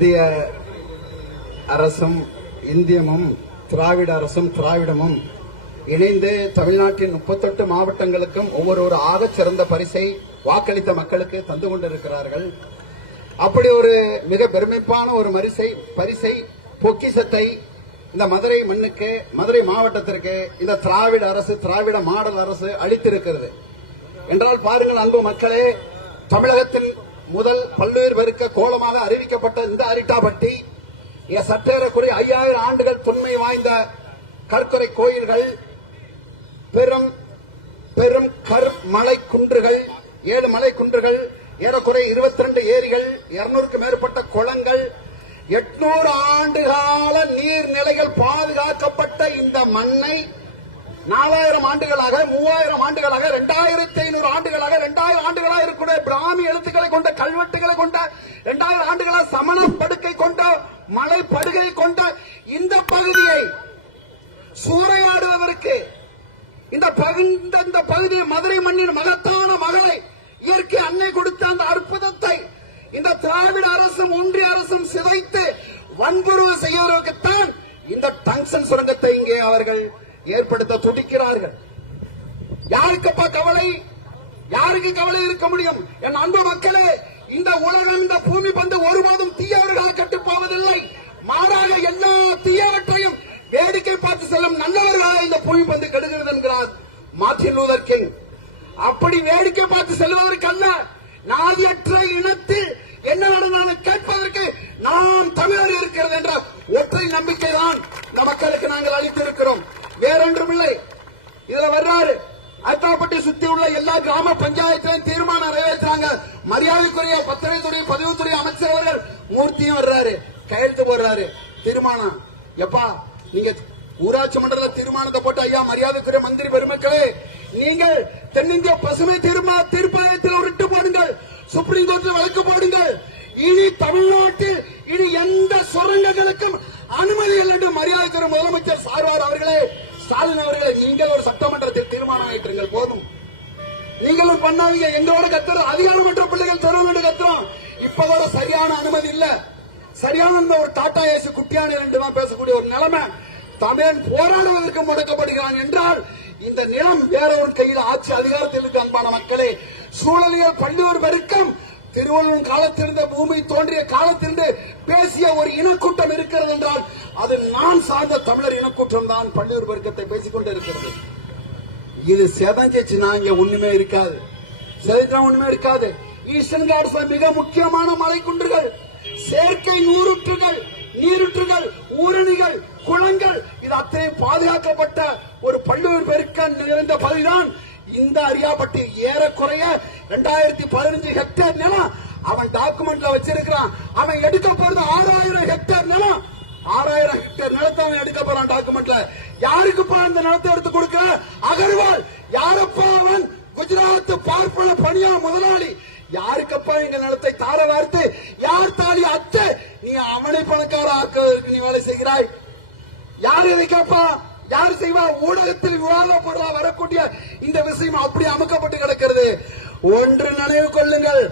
இந்திய அரசும் இந்தியமும் திராவிட அரசும் திராவிடமும் இணைந்து தமிழ்நாட்டின் 38 மாவட்டங்களுக்கும் ஒவ்வொரு ஆகச் சிறந்த பரிசை வாக்களித்த மக்களுக்கு தந்து கொண்டிருக்கிறார்கள். அப்படி ஒரு மிக பெருமைப்பான ஒரு பரிசை பொக்கிஷத்தை இந்த மதுரை மண்ணுக்கு, மதுரை மாவட்டத்திற்கு இந்த திராவிட அரசு, திராவிட மாடல் அரசு அளித்திருக்கிறது என்றால் பாருங்கள் அன்பு மக்களே, தமிழகத்தின் முதல் பல்வேறு பெருக்க கோலமாக அறிவிக்கப்பட்ட இந்த அரிட்டாபட்டி சற்றேறக்குறைய 5000 ஆண்டுகள் தொன்மை வாய்ந்த கற்கரை கோயில்கள், பெரும் பெரும் கற்மலை குன்றுகள், 7 மலை குன்றுகள், ஏறக்குறைய 22 ஏரிகள், 200க்கும் மேற்பட்ட குளங்கள், 800 ஆண்டுகால நீர்நிலைகள் பாதுகாக்கப்பட்ட இந்த மண்ணை 4000 ஆண்டுகளாக, 3000 ஆண்டுகளாக, 2500 ஆண்டுகளாக, 2000 ஆண்டுகளாக இருக்கிற பிராமி எழுத்துக்களை கொண்ட கல்வெட்டுகளை கொண்ட 2000 ஆண்டுகளாக சமண படுக்கை கொண்ட மலை படுகை கொண்ட இந்த பகுதியை சூறையாடுவதற்கு இந்த பகுதி மதுரை மண்ணின் மகத்தான மகளை இயற்கை அன்னை கொடுத்த அந்த அற்புதத்தை இந்த திராவிட அரசும் ஒன்றிய அரசும் சிதைத்து வன்புறவு செய்வதற்குத்தான் இந்த டங்ஸ்டன் சுரங்கத்தை இங்கே அவர்கள் ஏற்படுத்த துடிக்கிறார்கள். யாருக்கப்பா கவலை? யாருக்கு கவலை இருக்க முடியும்? என் அன்பு மக்களே, இந்த உலகம், இந்த பூமி பந்து ஒருபோதும் தீயவர்களாக கட்டுப்போவதில்லை. மாறாக எல்லா தீயவற்றையும் வேடிக்கை பார்த்து செல்லும் நல்லவர்களாக இந்த பூமி பந்து கெடுகிறது என்கிறார் மார்ட்டின் லூதர் கிங். அப்படி வேடிக்கை பார்த்து செல்வதற்கல்ல, நாதியற்ற இனத்தில் என்ன நடந்தாலும் கேட்பதற்கு நாம் தமிழர் இருக்கிறது என்ற ஒற்றை நம்பிக்கை தான் இந்த மக்களுக்கு நாங்கள் அளித்திருக்கிறோம். வேறொன்றுமில்லை. இதுல வர்றாரு, அத்தாப்பட்டி சுத்தி உள்ள எல்லா கிராம பஞ்சாயத்திலும் தீர்மானம் நிறைவேற்றாங்க. மரியாதைக்குரிய பத்திரத்துறை பதிவுத்துறை அமைச்சர் அவர்கள் மூர்த்தியும் வர்றாரு, கையெழுத்து போடுறாரு. தீர்மானம் எப்பா நீங்க ஊராட்சி மண்டல தீர்மானத்தை போட்டு, ஐயா மரியாதைக்குரிய மந்திரி பெருமக்களே, நீங்கள் தென்னிந்திய பசுமை தீர்ப்பாயத்தில் ஒரு ரிட்டு போடுங்கள், சுப்ரீம் கோர்ட்டில் வழக்கு போடுங்கள். இனி தமிழ்நாட்டில் இனி எந்த சுரங்கங்களுக்கும் அனுமதி இல்லை என்று மரியாதைக்குரிய முதலமைச்சர் சார்வார் அவர்களே, ஸ்டாலின் அவர்களே, நீங்கள் ஒரு சட்டமன்றத்தில் தீர்மானம் ஆயிட்டுங்கள். போதும், நீங்களும் பண்ணாதீங்க. எங்களோட கத்துறோம், அதிகாரமற்ற பிள்ளைகள் தருவோம் கத்துறோம். இப்போதோட சரியான அனுமதி இல்ல. சரியான ஒரு டாடா ஏசு குட்டியானி ரெண்டு தான் பேசக்கூடிய ஒரு நிலைமை. தமிழன் போராடுவதற்கு முடக்கப்படுகிறான் என்றால் இந்த நிலம் வேற ஒரு கையில் ஆட்சி அதிகாரத்தில் இருக்கு. அன்பான மக்களே, சூழலியல் பல்வேறு பெருக்கம் திருவள்ளுவர் காலத்திலிருந்து, பூமி தோன்றிய காலத்திலிருந்து பேசிய ஒரு இனக்கூட்டம் இருக்கிறது என்றால் அது நான் சார்ந்த தமிழர் இனக்கூட்டம் தான் பல்வேறு பெருக்கத்தை பேசிக்கொண்டு இருக்கிறது. இது செதஞ்சிச்சுன்னா இங்க ஒண்ணுமே இருக்காது, செதஞ்சா ஒண்ணுமே இருக்காது. ஈஸ்டர்ன் காட்ஸ்ல மிக முக்கியமான மலை குன்றுகள், செயற்கை நீருற்றுகள், ஊரணிகள், குளங்கள், இது அத்தனை பாதுகாக்கப்பட்ட ஒரு பல்வேறு பெருக்கம் நிறைந்த பகுதிதான் இந்த அரியாபட்டி. ஏறக்குறைய 2015 ஹெக்டேர் நிலம் அவன் டாக்குமெண்ட்ல வச்சிருக்கிறான். அவன் எடுக்க போறது 6000 ஹெக்டேர் நிலம். 6000 ஹெக்டேர் நிலத்தை அவன் எடுக்க போறான் டாக்குமெண்ட்ல. யாருக்கு போற அந்த நிலத்தை எடுத்து கொடுக்க? அகர்வால். யாரப்பா அவன்? குஜராத் பார்ப்பன பணியா முதலாளி. யாருக்கப்பா எங்க நிலத்தை தார வார்த்து, யார் தாலி அத்தை, நீ அவனை பணக்கார ஆக்குவதற்கு நீ வேலை செய்கிறாய்? யார் இதை கேட்பா? யார் செய்வா? ஊடகத்தில் விவாதம் போடுவா வரக்கூடிய இந்த விஷயம் அப்படி அமைக்கப்பட்டு கிடக்கிறது. ஒன்று நினைவு கொள்ளுங்கள்,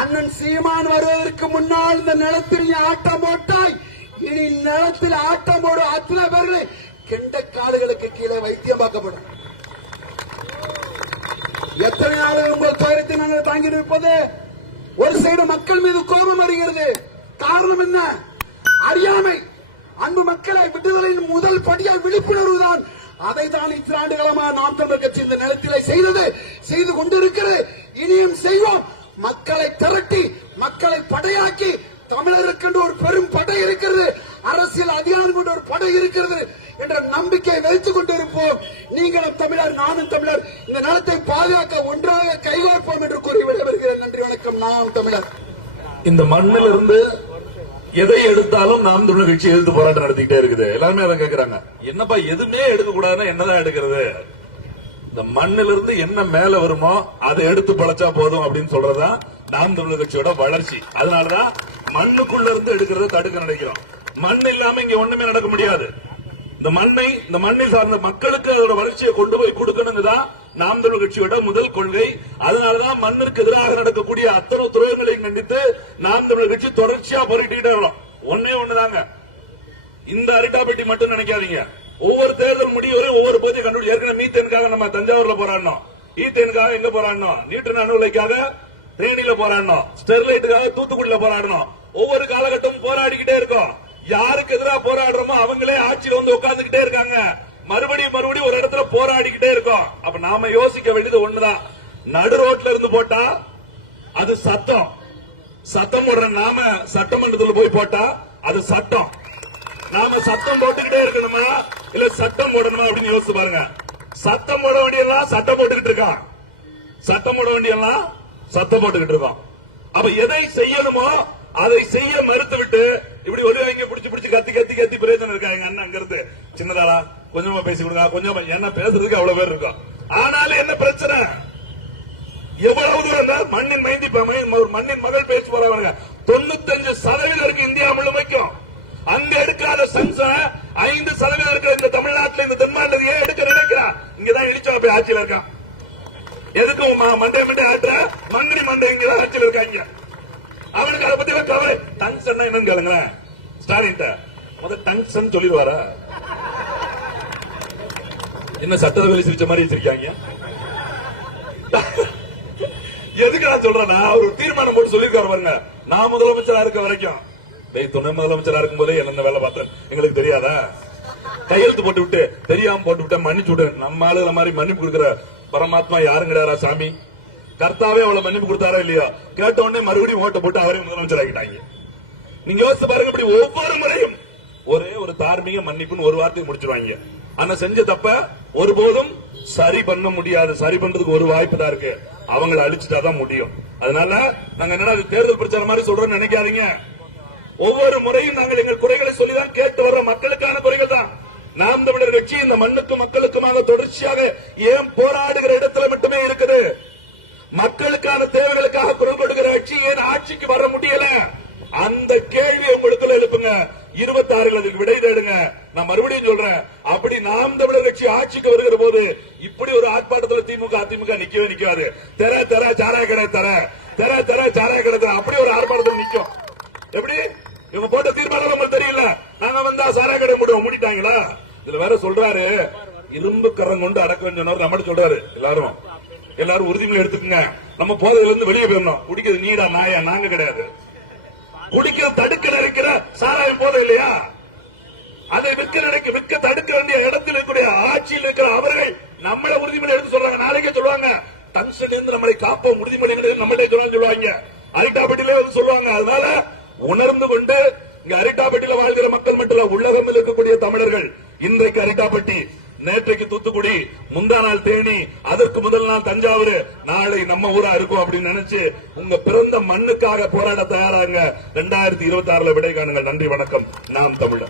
அண்ணன் சீமான் வருவதற்கு முன்னால் இந்த நிலத்தில் நீ ஆட்டம் போட்டாய். இனி நிலத்தில் ஆட்டம் போடும் அத்தனை பேர்களை கெண்ட காடுகளுக்கு கீழே வைத்தியம் பார்க்கப்படும். எத்தனை நாள் உங்கள் துயரத்தை நாங்கள் தாங்கி நிற்பது? ஒரு சைடு மக்கள் மீது கோபம் வருகிறது. காரணம் என்ன? அறியாமை. அன்பு மக்களை, விடுதலையின் முதல் படியால் விழிப்புணர்வு தான். அதை தான் இத்தனை ஆண்டுகளமாக நாம் தமிழர் கட்சி இந்த நிலத்திலே செய்து கொண்டிருக்கிறது. இனியும் செய்வோம். மக்களை திரட்டி, மக்களை படையாக்கி, தமிழருக்கு ஒரு பெரும் படை இருக்கிறது, அரசியல் அதிகாரம் கொண்ட ஒரு படை இருக்கிறது என்ற நம்பிக்கையை வைத்துக் கொண்டிருப்போம். நீங்களும் தமிழர், நானும் தமிழர். இந்த நிலத்தை பாதுகாக்க ஒன்றாக கைகோர்ப்போம் என்று கூறி விடைபெறுகிறேன். நன்றி, வணக்கம். நாம் தமிழர். இந்த மண்ணில் இருந்து எதை எடுத்தாலும் நாம் தமிழர் கட்சி எதிர்த்து போராட்டம் நடத்திக்கிட்டே இருக்குது. எல்லாருமே அதை கேட்கிறாங்க, என்னப்பா எதுவுமே எடுக்க கூடாதுன்னா என்னதான் எடுக்கிறது? இந்த மண்ணில இருந்து என்ன மேல வருமோ அதை எடுத்து பழச்சா போதும் அப்படின்னு சொல்றதா நாம் தமிழர் கட்சியோட வளர்ச்சி. அதனாலதான் மண்ணுக்குள்ள இருந்து எடுக்கிறத தடுக்க நினைக்கிறோம். மண் இல்லாம இங்க ஒண்ணுமே நடக்க முடியாது. இந்த மண்ணை சார்ந்த மக்களுக்கு அதோட வளர்ச்சியை கொண்டு போய் கொடுக்கணுங்கதான் நாம் தமிழர் கட்சியோட முதல் கொள்கை. அதனாலதான் மண்ணிற்கு எதிராக நடக்கக்கூடிய அத்தனை துறைகளையும் கண்டித்து நாம் தமிழர் கட்சி தொடர்ச்சியா போராடிக்கிட்டே வரும். தாங்க. இந்த அரிட்டாப்பட்டி மட்டும் நினைக்காதீங்க. ஒவ்வொரு தேர்தல் முடிவரும் ஒவ்வொரு பகுதியை கண்டுபிடி. ஏற்கனவே மீத்தேனுக்காக நம்ம தஞ்சாவூர்ல போராடணும், ஈத்தேனுக்காக எங்க போராடணும், நியூட்டன் அணு உலைக்காக தேனியில போராடணும், ஸ்டெர்லைட்டுக்காக தூத்துக்குடியில போராடணும். ஒவ்வொரு காலகட்டமும் போராடிக்கிட்டே இருக்கோம். யாருக்கு எதிராக போராடுறோமோ அவங்களே ஆட்சியில் வந்து உட்கார்ந்துகிட்டே இருக்காங்க. மறுபடியும் ஒரு இடத்துல போராடிக்கிட்டே இருக்கோம். அப்ப நாம யோசிக்க வேண்டியது ஒண்ணுதான். நடு ரோட்ல இருந்து போட்டா அது சத்தம், சத்தம் போடுற நாம சட்டமன்றத்தில் போய் போட்டா அது சட்டம். நாம சத்தம் போட்டுக்கிட்டே இருக்கணுமா இல்ல சட்டம் போடணுமா அப்படின்னு யோசிச்சு பாருங்க. சத்தம் போட வேண்டியெல்லாம் சட்டம் போட்டுக்கிட்டு இருக்கான், சட்டம் போட வேண்டியெல்லாம் சத்தம் போட்டுக்கிட்டு இருக்கோம். அப்ப எதை செய்யணுமோ அதை செய்ய மறுத்து விட்டு இப்படி ஒரு வாங்கி பிடிச்சு கத்தி கத்தி கத்தி பிரயோஜனம் இருக்கா? எங்க அண்ணன் அங்க இருந்து சின்னதாளா கொஞ்சமா பேசி கொடுங்க, கொஞ்சமா என்ன பேசுறதுக்கு அவ்வளவு பேர் இருக்கும். ஆனாலும் என்ன பிரச்சனை? எவ்வளவு தூரம் மண்ணின் மைந்தி மண்ணின் மகள் பேச்சு போறவங்க 95% இருக்கு இந்தியா முழுமைக்கும். அங்க எடுக்காத சென்சன் 5% இருக்கிற இந்த தமிழ்நாட்டில் இந்த தென்மாநிலத்தை ஏன் எடுக்க நினைக்கிறான்? இங்கதான் இடிச்சா போய் ஆட்சியில் இருக்கான். எதுக்கும் மண்டை ஆற்ற மங்கடி மண்டை இங்கதான் ஆட்சியில் இருக்காங்க. அவனுக்கு அதை பத்தி கவலை. டங்ஸ்டன் என்னன்னு கேளுங்களேன் ஸ்டாலின். முதல் டங்ஸ்டன் சொல்லிடுவாரா? என்ன சட்டத்தை சிரிச்ச மாதிரி வச்சிருக்காங்க. எதுக்கு நான் சொல்றேன்னா, ஒரு தீர்மானம் போட்டு சொல்லிருக்காரு பாருங்க. நான் முதலமைச்சரா இருக்க வரைக்கும், துணை முதலமைச்சரா இருக்கும் போதே என்ன வேலை பார்த்தேன் எங்களுக்கு தெரியாதா? கையெழுத்து போட்டு விட்டு தெரியாம போட்டு விட்ட மன்னிச்சு விட்டு. நம்ம ஆளுல மாதிரி மன்னிப்பு கொடுக்கிற பரமாத்மா யாரும் கிடையாதா சாமி? கர்த்தாவே அவ்வளவு மன்னிப்பு கொடுத்தாரா இல்லையா? கேட்ட உடனே மறுபடியும் ஓட்ட போட்டு அவரையும் முதலமைச்சர் ஆகிட்டாங்க. நீங்க யோசிச்சு பாருங்க. இப்படி ஒவ்வொரு முறையும் ஒரே ஒரு தார்மீக மன்னிப்புன்னு ஒரு வார்த்தைக்கு முடிச்சிருவாங்க. ஆனா செஞ்ச தப்ப ஒருபோதும் சரி பண்ண முடியாது. சரி பண்றதுக்கு ஒரு வாய்ப்பு தான் இருக்கு, அவங்களை அழிச்சுட்டாதான் முடியும். அதனால நாங்க என்னடா தேர்தல் பிரச்சாரம் மாதிரி சொல்றோம்னு நினைக்காதீங்க. ஒவ்வொரு முறையும் நாங்கள் எங்கள் குறைகளை சொல்லிதான் கேட்டு வர்ற மக்களுக்கான குறைகள் தான். நாம் தமிழர் கட்சி இந்த மண்ணுக்கும் மக்களுக்குமாக தொடர்ச்சியாக ஏன் போராடுகிற இடத்துல மட்டுமே இருக்குது. மக்களுக்கான தேவைகளுக்காக குரல் கொடுக்கிற கட்சி ஏன் ஆட்சிக்கு வர முடியல? அந்த கேள்வியை உங்களுக்குள்ள எழுப்புங்க. 26 அதுக்கு விடை தேடுங்க. நான் மறுபடியும் சொல்றேன், அப்படி நாம் தமிழர் கட்சி ஆட்சிக்கு வருகிற போது இப்படி ஒரு ஆர்ப்பாட்டத்தில் திமுக அதிமுக நிக்கவே நிக்காது. தெர தெர சாராய கடை தெர சாராய கடை அப்படி ஒரு ஆர்ப்பாட்டத்தில் நிக்கும். எப்படி இவங்க போட்ட தீர்மானம் உங்களுக்கு தெரியல. நாங்க வந்தா சாராய கடை மூடிட்டாங்களா? இதுல வேற சொல்றாரு, இரும்பு கரம் கொண்டு அடக்க வேண்டியவர் நம்மகிட்ட சொல்றாரு. எல்லாரும் உறுதிமொழி எடுத்துக்கங்க. நம்ம போதையில இருந்து வெளியே போயிடணும். குடிக்கிறது நீடா நாயா? நாங்க கிடையாது. குடிக்க தடுக்க நினைக்கிற சாராயம் போதை இல்லையா? அதை விற்க தடுக்க வேண்டிய இடத்தில் இருக்கக்கூடிய ஆட்சியில் இருக்கிற அவர்கள் நம்மள உறுதிமொழி எடுத்து சொல்றாங்க. நாளைக்கே சொல்லுவாங்க டங்ஸ்டன் இருந்து நம்மளை காப்போம் உறுதிமொழி நம்மளே சொல்லுவாங்க. அரிட்டாப்பட்டியிலே வந்து சொல்லுவாங்க. அதனால உணர்ந்து கொண்டு இங்க அரிட்டாப்பட்டியில வாழ்கிற மக்கள் மட்டும் இல்ல, உலகம் இருக்கக்கூடிய தமிழர்கள் இன்றைக்கு அரிட்டாப்பட்டி, நேற்றைக்கு தூத்துக்குடி, முந்தா நாள் தேனி, அதற்கு முதல் நாள் தஞ்சாவூர், நாளை நம்ம ஊரா இருக்கும் அப்படின்னு நினைச்சு உங்க பிறந்த மண்ணுக்காக போராட தயாராங்க. 2026 விடை காணுங்கள். நன்றி, வணக்கம். நாம் தமிழர்.